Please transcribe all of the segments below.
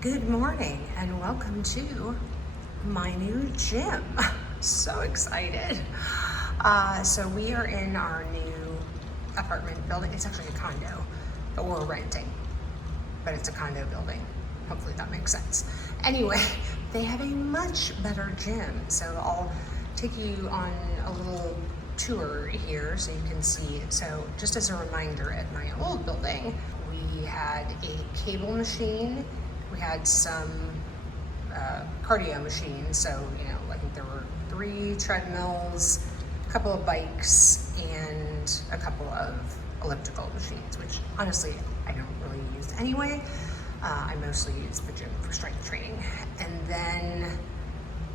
Good morning and welcome to my new gym. So excited. So we are in our new apartment building. It's actually a condo, but we're renting. But it's a condo building. Hopefully that makes sense. Anyway, they have a much better gym. So I'll take you on a little tour here so you can see. So just as a reminder, at my old building, we had a cable machine. We had some cardio machines. So, I think there were 3 treadmills, a couple of bikes, and a couple of elliptical machines, which honestly I don't really use anyway. I mostly use the gym for strength training. And then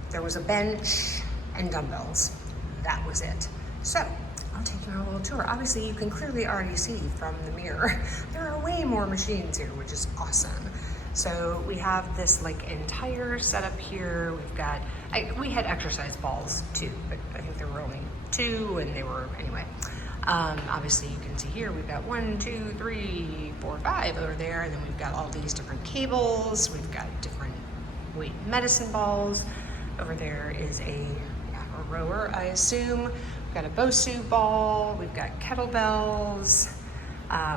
there was a bench and dumbbells. That was it. So I'll take you on a little tour. Obviously you can clearly already see from the mirror, there are way more machines here, which is awesome. So we have this entire setup here. We've got, we had exercise balls too, but I think there were only 2 and they were, anyway. Obviously you can see here, we've got 1, 2, 3, 4, 5 over there. And then we've got all these different cables. We've got different weight medicine balls. Over there is a rower, I assume. We've got a Bosu ball. We've got kettlebells.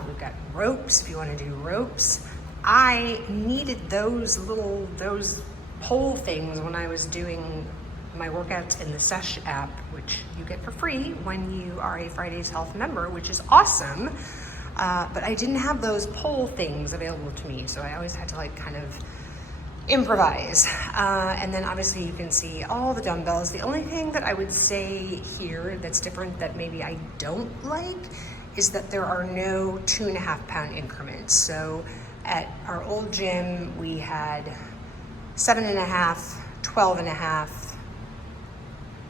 We've got ropes if you want to do ropes. I needed those pole things when I was doing my workouts in the Sesh app, which you get for free when you are a Fridays Health member, which is awesome. But I didn't have those pole things available to me, so I always had to kind of improvise. And then obviously you can see all the dumbbells. The only thing that I would say here that's different that maybe I don't like is that there are no 2.5-pound increments. So at our old gym, we had 7.5, 12.5.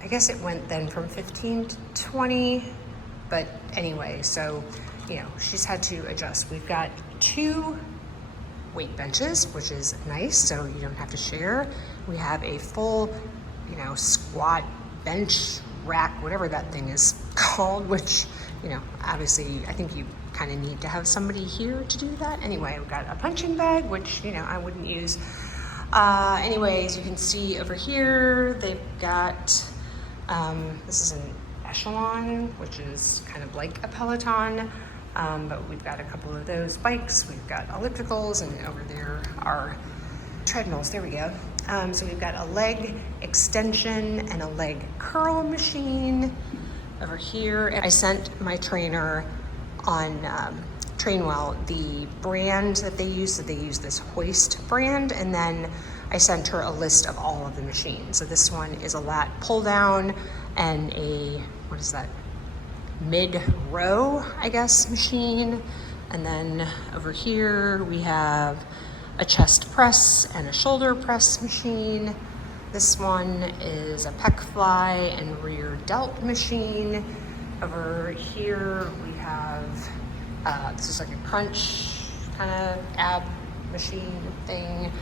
I guess it went then from 15 to 20, but anyway, so, she's had to adjust. We've got 2 weight benches, which is nice, so you don't have to share. We have a full, squat bench rack, whatever that thing is called, which, obviously I think you kind of need to have somebody here to do that. Anyway, we've got a punching bag, which, I wouldn't use. Anyways, you can see over here, they've got, this is an echelon, which is kind of like a Peloton. But we've got a couple of those bikes. We've got ellipticals, and over there are treadmills. There we go. So we've got a leg extension and a leg curl machine over here. I sent my trainer on Trainwell the brand that they use. So they use this Hoist brand, and then I sent her a list of all of the machines. So this one is a lat pull down and a, what is that? Mid-row, I guess, machine. And then over here we have a chest press and a shoulder press machine. This one is a pec fly and rear delt machine. Over here we have, this is like a crunch kind of ab machine thing.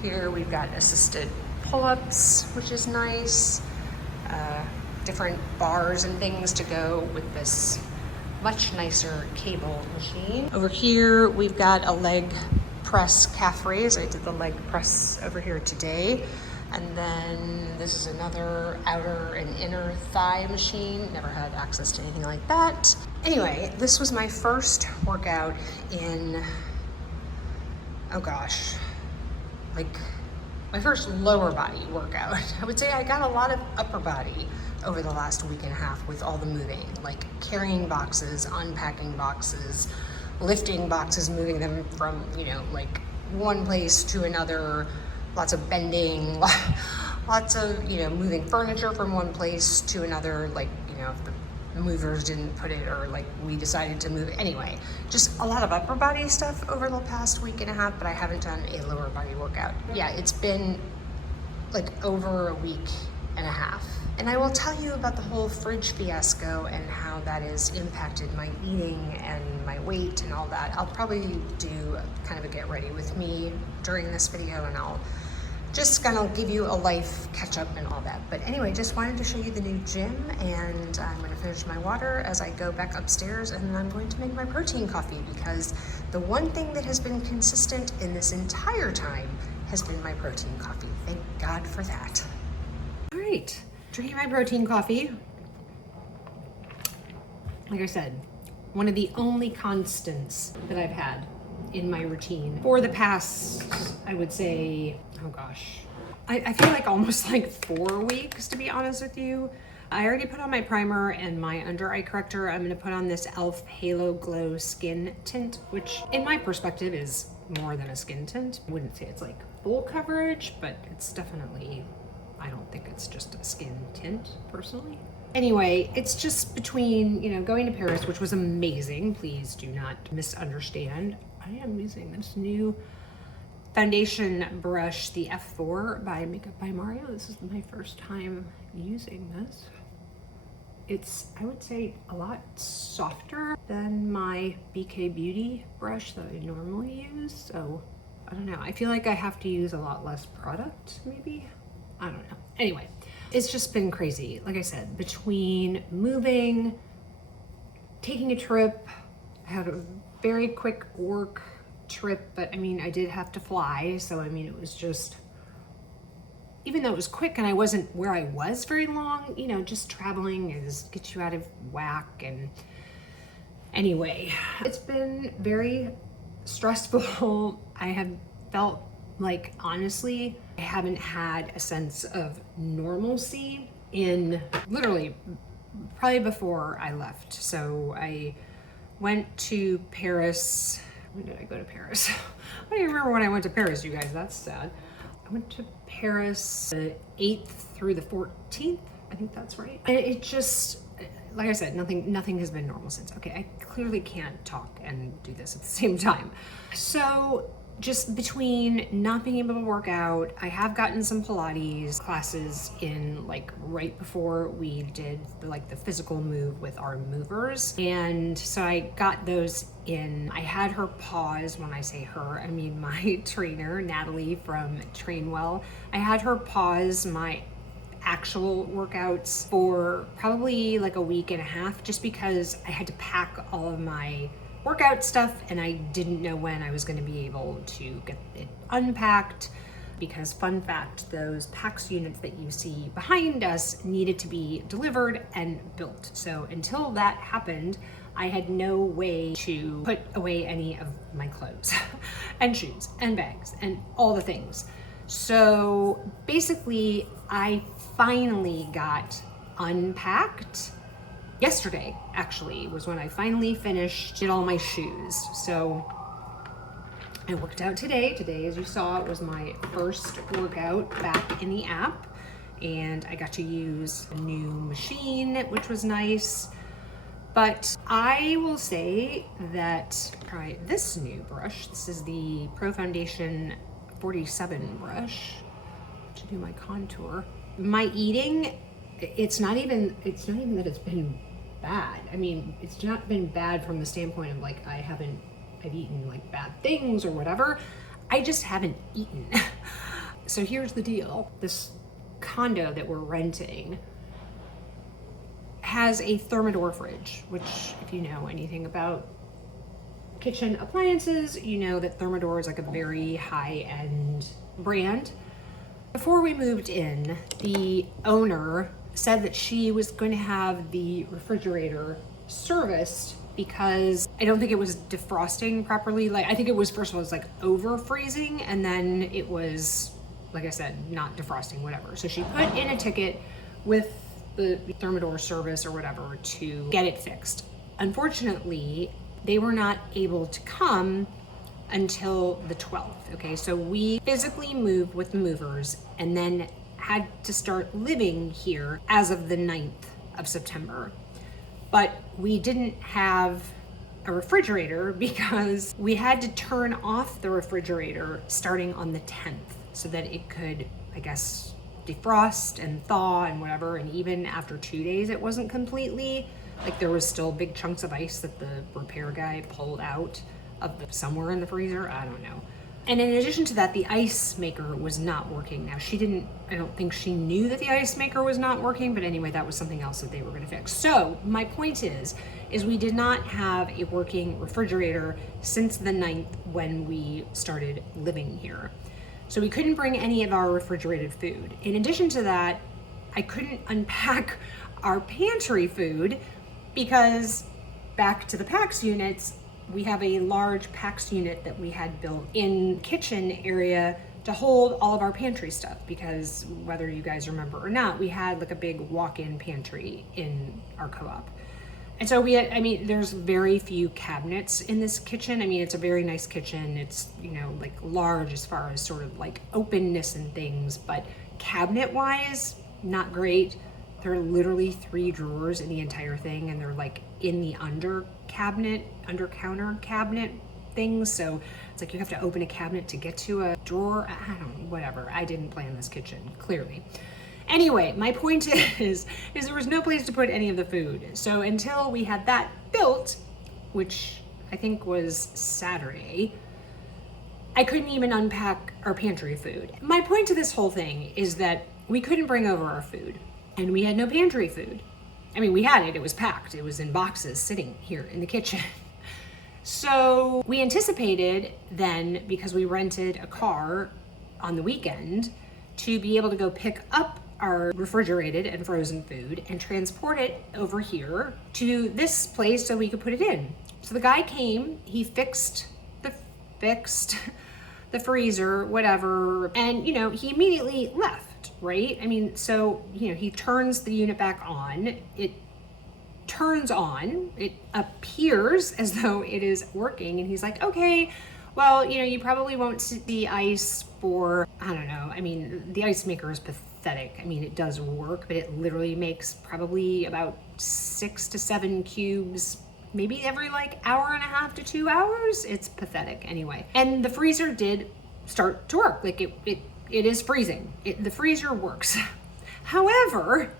Here we've got assisted pull-ups, which is nice. Different bars and things to go with this much nicer cable machine. Over here, we've got a leg press calf raise. I did the leg press over here today. And then this is another outer and inner thigh machine. Never had access to anything like that. Anyway, this was my first workout in, oh gosh, my first lower body workout. I would say I got a lot of upper body over the last week and a half with all the moving, like carrying boxes, unpacking boxes, lifting boxes, moving them from, one place to another, lots of bending, lots of, moving furniture from one place to another, if the movers didn't put it or we decided to move it. Anyway, just a lot of upper body stuff over the past week and a half, but I haven't done a lower body workout. Yeah, it's been over a week and a half. And I will tell you about the whole fridge fiasco and how that has impacted my eating and my weight and all that. I'll probably do kind of a get ready with me during this video, and I'll just gonna give you a life catch up and all that. But anyway, just wanted to show you the new gym, and I'm gonna finish my water as I go back upstairs, and I'm going to make my protein coffee, because the one thing that has been consistent in this entire time has been my protein coffee. Thank God for that. All right, drinking my protein coffee. Like I said, one of the only constants that I've had in my routine for the past, I would say, oh gosh, I feel like almost like 4 weeks, to be honest with you. I already put on my primer and my under eye corrector. I'm gonna put on this e.l.f. Halo Glow Skin Tint, which in my perspective is more than a skin tint. I wouldn't say it's like full coverage, but it's definitely, I don't think it's just a skin tint personally. Anyway, it's just between, you know, going to Paris, which was amazing. Please do not misunderstand. I am using this new foundation brush, the F4 by Makeup by Mario. This is my first time using this. It's, I would say, a lot softer than my BK Beauty brush that I normally use. So, I don't know. I feel like I have to use a lot less product, maybe? I don't know. Anyway, it's just been crazy. Like I said, between moving, taking a trip, I had a very quick work trip, but I mean, I did have to fly. So, I mean, it was just, even though it was quick and I wasn't where I was very long, you know, just traveling gets you out of whack. And anyway, it's been very stressful. I have felt like, honestly, I haven't had a sense of normalcy in literally probably before I left. So I went to Paris. When did I go to Paris? I don't even remember when I went to Paris, you guys. That's sad. I went to Paris the 8th through the 14th. I think that's right. And it just, like I said, nothing has been normal since. Okay, I clearly can't talk and do this at the same time. So just between not being able to work out, I have gotten some Pilates classes in, like, right before we did the physical move with our movers. And so I got those in. I had her pause. When I say her, I mean my trainer, Natalie from Trainwell. I had her pause my actual workouts for probably like a week and a half, just because I had to pack all of my workout stuff and I didn't know when I was going to be able to get it unpacked, because fun fact, those PAX units that you see behind us needed to be delivered and built. So until that happened, I had no way to put away any of my clothes and shoes and bags and all the things. So basically, I finally got unpacked. Yesterday, actually, was when I finally did all my shoes. So I worked out today. Today, as you saw, was my first workout back in the app. And I got to use a new machine, which was nice. But I will say that, try this new brush. This is the Pro Foundation 47 brush to do my contour. My eating, it's not even that it's been bad. I mean, it's not been bad from the standpoint of like I've eaten like bad things or whatever. I just haven't eaten. So here's the deal. This condo that we're renting has a Thermador fridge, which, if you know anything about kitchen appliances, you know that Thermador is like a very high-end brand. Before we moved in, the owner said that she was going to have the refrigerator serviced because I don't think it was defrosting properly. Like, I think it was, first of all, it was like over freezing, and then it was, like I said, not defrosting, whatever. So she put in a ticket with the Thermador service or whatever to get it fixed. Unfortunately, they were not able to come until the 12th. Okay, so we physically moved with the movers and then had to start living here as of the 9th of September. But we didn't have a refrigerator because we had to turn off the refrigerator starting on the 10th so that it could, I guess, defrost and thaw and whatever. And even after 2 days, it wasn't completely, like, there was still big chunks of ice that the repair guy pulled out of somewhere in the freezer. I don't know. And in addition to that, the ice maker was not working. Now, I don't think she knew that the ice maker was not working, but anyway, that was something else that they were gonna fix. So my point is we did not have a working refrigerator since the 9th when we started living here. So we couldn't bring any of our refrigerated food. In addition to that, I couldn't unpack our pantry food because back to the PAX units, we have a large PAX unit that we had built in kitchen area to hold all of our pantry stuff, because whether you guys remember or not, we had like a big walk-in pantry in our co-op. And so we had, I mean, there's very few cabinets in this kitchen. I mean, it's a very nice kitchen. It's, you know, like large as far as sort of like openness and things, but cabinet wise, not great. There are literally 3 drawers in the entire thing, and they're like in the under counter cabinet things. So it's like you have to open a cabinet to get to a drawer. I don't know, whatever. I didn't plan this kitchen, clearly. Anyway, my point is there was no place to put any of the food. So until we had that built, which I think was Saturday, I couldn't even unpack our pantry food. My point to this whole thing is that we couldn't bring over our food, and we had no pantry food. I mean, we had it, it was packed. It was in boxes sitting here in the kitchen. So we anticipated then, because we rented a car on the weekend, to be able to go pick up our refrigerated and frozen food and transport it over here to this place so we could put it in. So the guy came, he fixed the freezer, whatever, and you know, he immediately left, right? I mean, so, you know, he turns the unit back on, it turns on, it appears as though it is working, and he's like, okay, well, you know, you probably won't see the ice for, I don't know, I mean, the ice maker is pathetic. I mean, it does work, but it literally makes probably about 6 to 7 cubes, maybe every like hour and a half to 2 hours. It's pathetic anyway. And the freezer did start to work. Like it is freezing. The freezer works. However,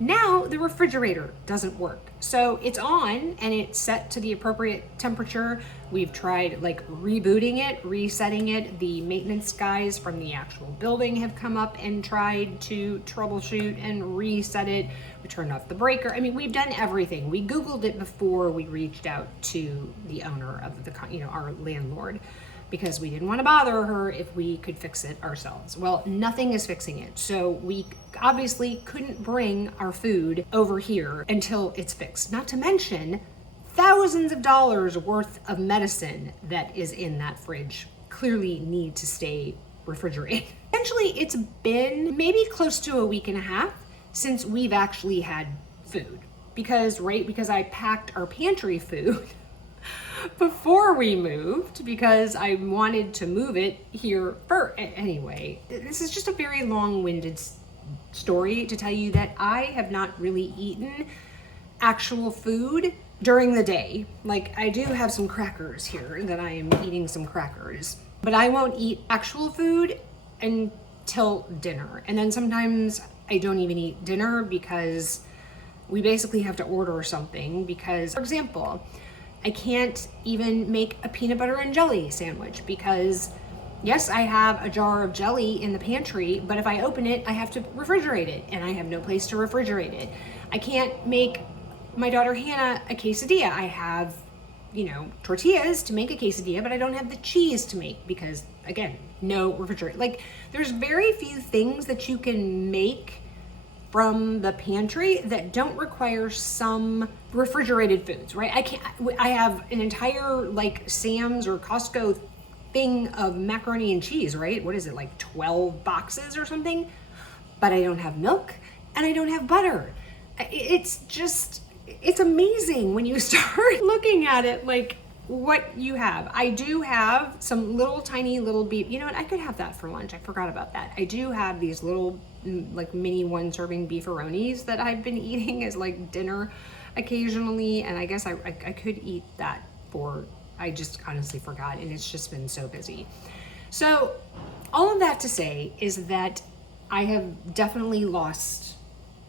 now the refrigerator doesn't work. So it's on and it's set to the appropriate temperature. We've tried like rebooting it, resetting it. The maintenance guys from the actual building have come up and tried to troubleshoot and reset it. We turned off the breaker. I mean, we've done everything. We Googled it before we reached out to the owner of the, you know, our landlord, because we didn't want to bother her if we could fix it ourselves. Well, nothing is fixing it. So we obviously couldn't bring our food over here until it's fixed. Not to mention thousands of dollars worth of medicine that is in that fridge clearly need to stay refrigerated. Essentially, it's been maybe close to a week and a half since we've actually had food. Because I packed our pantry food before we moved, because I wanted to move it here first. Anyway, this is just a very long-winded story to tell you that I have not really eaten actual food during the day. Like, I do have some crackers here that I am eating some crackers, but I won't eat actual food until dinner. And then sometimes I don't even eat dinner because we basically have to order something because, for example, I can't even make a peanut butter and jelly sandwich because, yes, I have a jar of jelly in the pantry, but if I open it, I have to refrigerate it, and I have no place to refrigerate it. I can't make my daughter Hannah a quesadilla. I have, you know, tortillas to make a quesadilla, but I don't have the cheese to make because, again, no refrigerator. Like, there's very few things that you can make from the pantry that don't require some refrigerated foods, right? I have an entire like Sam's or Costco thing of macaroni and cheese, right? What is it, like 12 boxes or something? But I don't have milk and I don't have butter. It's amazing when you start looking at it, like what you have. I do have some tiny little beef. You know what? I could have that for lunch. I forgot about that. I do have these little like mini 1-serving beefaronis that I've been eating as like dinner occasionally. And I guess I could eat that I just honestly forgot, and it's just been so busy. So all of that to say is that I have definitely lost,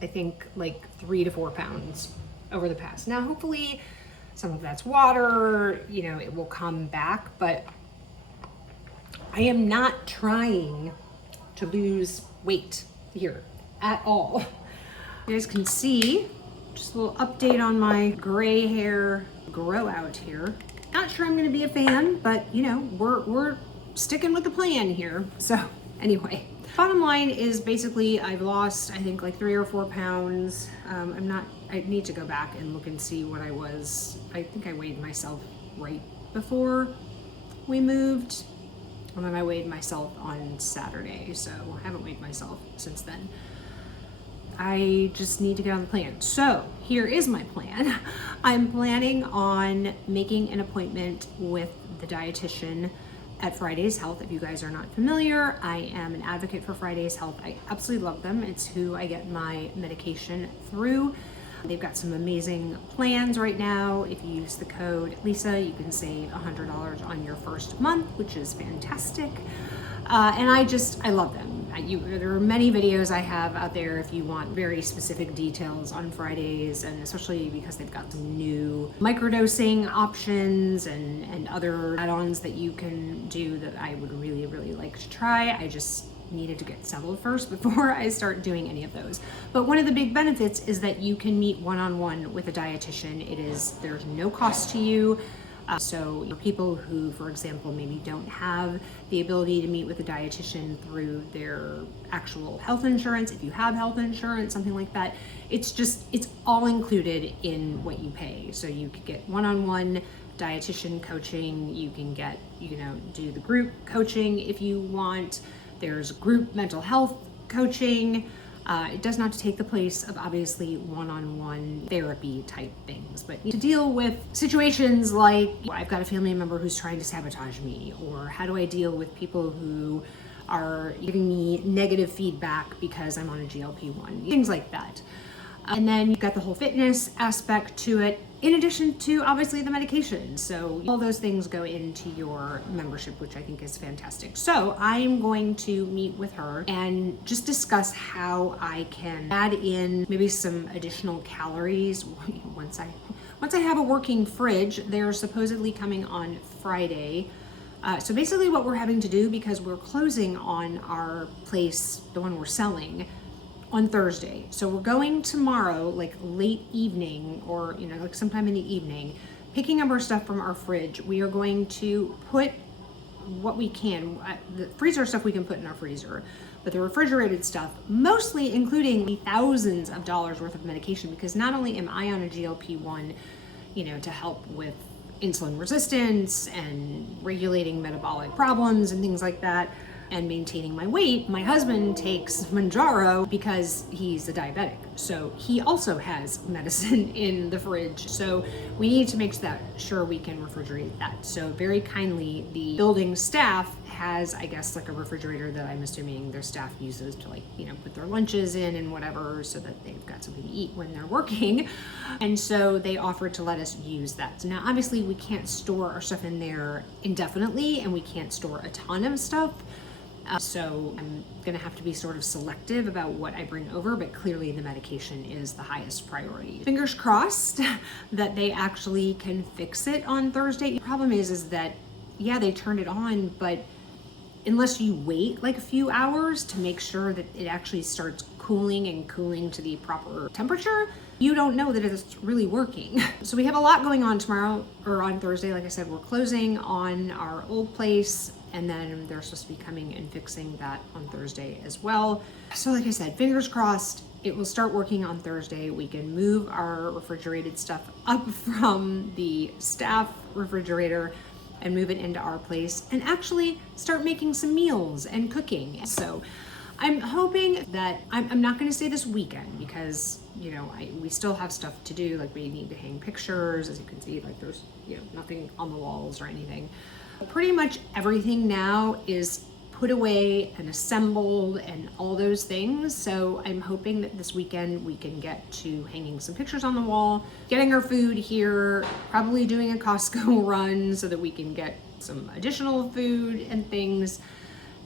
I think, like 3 to 4 pounds over the past. Now, hopefully some of that's water, you know, it will come back, but I am not trying to lose weight here at all. You guys can see just a little update on my gray hair grow out here. Not sure I'm gonna be a fan, but you know, we're sticking with the plan here. So Anyway, bottom line is basically I've lost, I think, like 3 or 4 pounds. I need to go back and look and see what I was. I think I weighed myself right before we moved. And then I weighed myself on Saturday, so I haven't weighed myself since then. I just need to get on the plan. So here is my plan. I'm planning on making an appointment with the dietitian at Friday's Health. If you guys are not familiar, I am an advocate for Friday's Health. I absolutely love them. It's who I get my medication through. They've got some amazing plans right now. If you use the code Lisa, you can save $100 on your first month, which is fantastic. And I love them. There are many videos I have out there if you want very specific details on Fridays, and especially because they've got some new microdosing options and other add-ons that you can do that I would really, really like to try. I just needed to get settled first before I start doing any of those. But one of the big benefits is that you can meet one-on-one with a dietitian. There's no cost to you. So people who, for example, maybe don't have the ability to meet with a dietitian through their actual health insurance, if you have health insurance, something like that, it's all included in what you pay. So you could get one-on-one dietitian coaching, you can get, do the group coaching if you want. There's group mental health coaching. It does not take the place of obviously one-on-one therapy type things, but to deal with situations like I've got a family member who's trying to sabotage me, or how do I deal with people who are giving me negative feedback because I'm on a GLP-1, things like that. And then you've got the whole fitness aspect to it, in addition to obviously the medication. So all those things go into your membership, which I think is fantastic. So I'm going to meet with her and just discuss how I can add in maybe some additional calories once I have a working fridge. They're supposedly coming on Friday. So basically what we're having to do, because we're closing on our place, the one we're selling, on Thursday. So we're going tomorrow, like late evening, or like sometime in the evening, picking up our stuff from our fridge. We are going to put what we can, the freezer stuff we can put in our freezer, but the refrigerated stuff, mostly including the thousands of dollars worth of medication, because not only am I on a GLP-1, to help with insulin resistance and regulating metabolic problems and things like that, and maintaining my weight, my husband takes Manjaro because he's a diabetic. So he also has medicine in the fridge. So we need to make sure we can refrigerate that. So very kindly, the building staff has, I guess, like a refrigerator that I'm assuming their staff uses to put their lunches in and whatever, so that they've got something to eat when they're working. And so they offered to let us use that. So now obviously we can't store our stuff in there indefinitely, and we can't store a ton of stuff. So I'm gonna have to be sort of selective about what I bring over, but clearly the medication is the highest priority. Fingers crossed that they actually can fix it on Thursday. The problem is that, yeah, they turned it on, but unless you wait like a few hours to make sure that it actually starts cooling to the proper temperature, you don't know that it's really working. So we have a lot going on tomorrow, or on Thursday. Like I said, we're closing on our old place, and then they're supposed to be coming and fixing that on Thursday as well. So like I said, fingers crossed, it will start working on Thursday. We can move our refrigerated stuff up from the staff refrigerator and move it into our place and actually start making some meals and cooking. So I'm hoping that, I'm not gonna say this weekend, because we still have stuff to do. Like we need to hang pictures, as you can see, like there's nothing on the walls or anything. Pretty much everything now is put away and assembled and all those things. So I'm hoping that this weekend we can get to hanging some pictures on the wall, getting our food here, probably doing a Costco run so that we can get some additional food and things.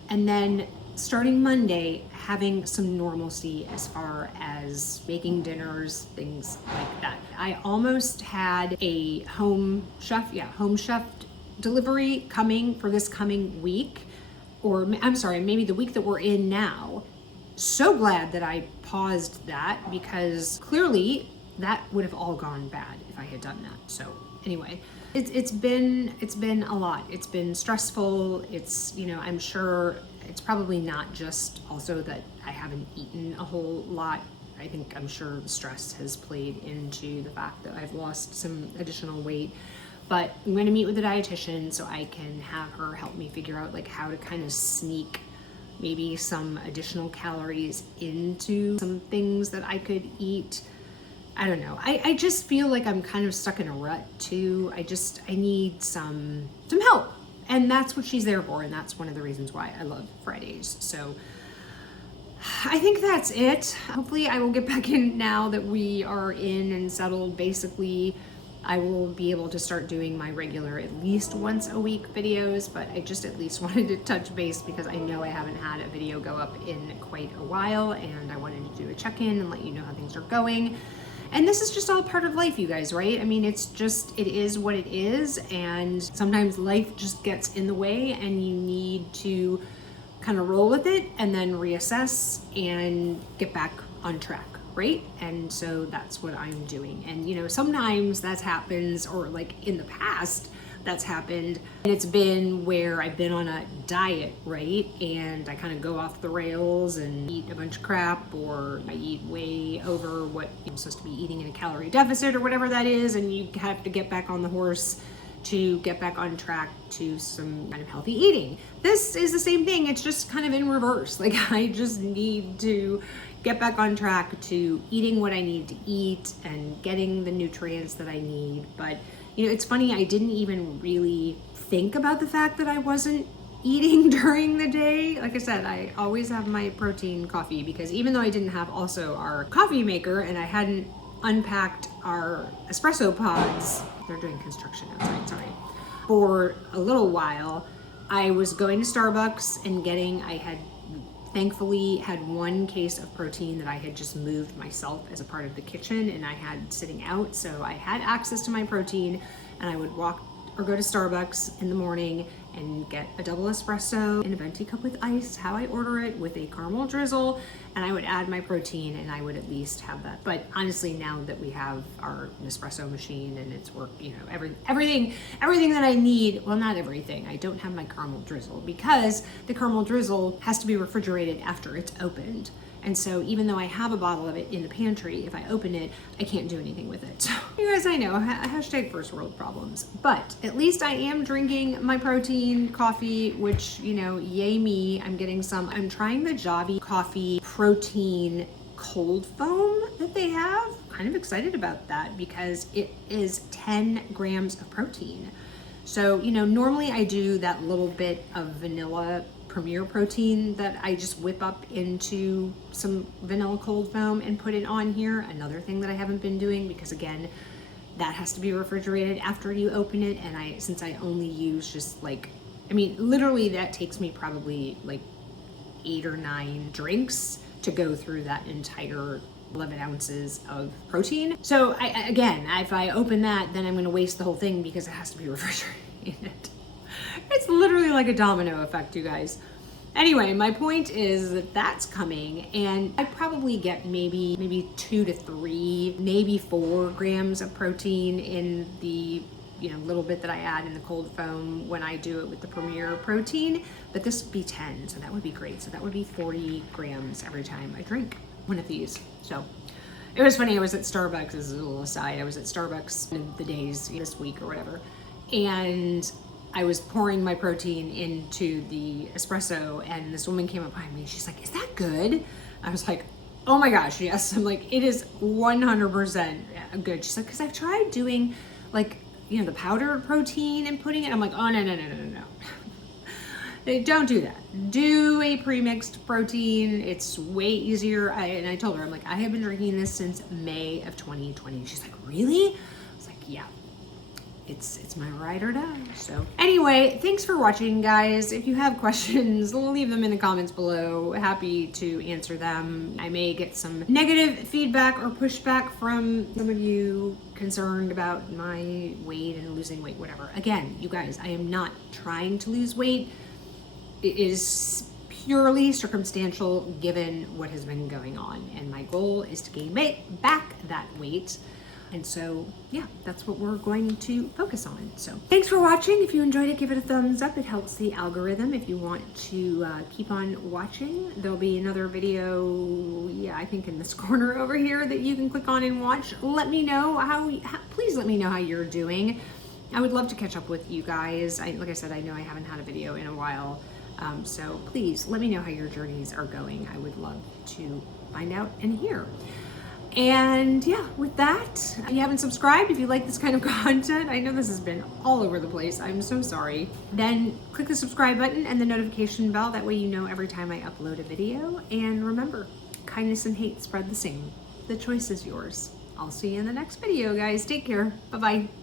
And then starting Monday, having some normalcy as far as making dinners, things like that. I almost had a home chef delivery coming for this coming week, or I'm sorry, maybe the week that we're in now. So glad that I paused that, because clearly that would have all gone bad if I had done that. So anyway, it's been a lot. It's been stressful. I'm sure it's probably not just also that I haven't eaten a whole lot. I'm sure stress has played into the fact that I've lost some additional weight. But I'm going to meet with a dietitian so I can have her help me figure out like how to kind of sneak maybe some additional calories into some things that I could eat. I don't know. I just feel like I'm kind of stuck in a rut too. I need some help. And that's what she's there for. And that's one of the reasons why I love Fridays. So I think that's it. Hopefully I will get back in now that we are in and settled. Basically, I will be able to start doing my regular at least once a week videos, but I just at least wanted to touch base because I know I haven't had a video go up in quite a while, and I wanted to do a check-in and let you know how things are going. And this is just all part of life, you guys, right? I mean, it is what it is, and sometimes life just gets in the way and you need to kind of roll with it and then reassess and get back on track, right? And so that's what I'm doing. And you know, sometimes that happens, or like in the past that's happened, and it's been where I've been on a diet, right? And I kind of go off the rails and eat a bunch of crap, or I eat way over what I'm supposed to be eating in a calorie deficit or whatever that is, and you have to get back on the horse to get back on track to some kind of healthy eating. This is the same thing, it's just kind of in reverse. Like I just need to get back on track to eating what I need to eat and getting the nutrients that I need. But you know, it's funny, I didn't even really think about the fact that I wasn't eating during the day. Like I said, I always have my protein coffee, because even though I didn't have also our coffee maker and I hadn't unpacked our espresso pods, they're doing construction outside, sorry, for a little while, I was going to Starbucks and I had thankfully had one case of protein that I had just moved myself as a part of the kitchen and I had sitting out. So I had access to my protein, and I would walk or go to Starbucks in the morning and get a double espresso in a venti cup with ice, how I order it, with a caramel drizzle, and I would add my protein and I would at least have that. But honestly, now that we have our Nespresso machine and it's you know, everything that I need, well, not everything, I don't have my caramel drizzle because the caramel drizzle has to be refrigerated after it's opened. And so even though I have a bottle of it in the pantry, if I open it, I can't do anything with it. So you guys, I know, hashtag first world problems. But at least I am drinking my protein coffee, which, you know, yay me, I'm getting some. I'm trying the Javi coffee protein cold foam that they have. Kind of excited about that because it is 10 grams of protein. So, you know, normally I do that little bit of vanilla Premier protein that I just whip up into some vanilla cold foam and put it on here. Another thing that I haven't been doing, because again, that has to be refrigerated after you open it. And since I only use just like, I mean, literally that takes me probably like 8 or 9 drinks to go through that entire 11 ounces of protein. So again, if I open that, then I'm going to waste the whole thing because it has to be refrigerated. It's literally like a domino effect, you guys. Anyway, my point is that that's coming, and I probably get maybe 2 to 3, maybe 4 grams of protein in the, you know, little bit that I add in the cold foam when I do it with the Premier protein. But this would be 10, so that would be great. So that would be 40 grams every time I drink one of these. So it was funny, I was at Starbucks, as a little aside, I was at Starbucks in the days this week or whatever, and I was pouring my protein into the espresso, and this woman came up behind me and she's like, "Is that good?" I was like, "Oh my gosh, yes." I'm like, "It is 100% good." She's like, "Because I've tried doing like, you know, the powdered protein and putting it." I'm like, "Oh, no. Don't do that. Do a pre-mixed protein. It's way easier." And I told her, I'm like, "I have been drinking this since May of 2020. She's like, "Really?" I was like, "Yeah. It's my ride or die." So anyway, thanks for watching, guys. If you have questions, leave them in the comments below. Happy to answer them. I may get some negative feedback or pushback from some of you concerned about my weight and losing weight, whatever. Again, you guys, I am not trying to lose weight. It is purely circumstantial given what has been going on, and my goal is to gain back that weight. And so, yeah, that's what we're going to focus on. So thanks for watching. If you enjoyed it, give it a thumbs up. It helps the algorithm. If you want to keep on watching, there'll be another video, yeah, I think in this corner over here that you can click on and watch. Let me know please let me know how you're doing. I would love to catch up with you guys. Like I said, I know I haven't had a video in a while. So please let me know how your journeys are going. I would love to find out and hear. And yeah, with that, if you haven't subscribed, if you like this kind of content, I know this has been all over the place, I'm so sorry, then click the subscribe button and the notification bell. That way you know every time I upload a video. And remember, kindness and hate spread the same. The choice is yours. I'll see you in the next video, guys. Take care. Bye-bye.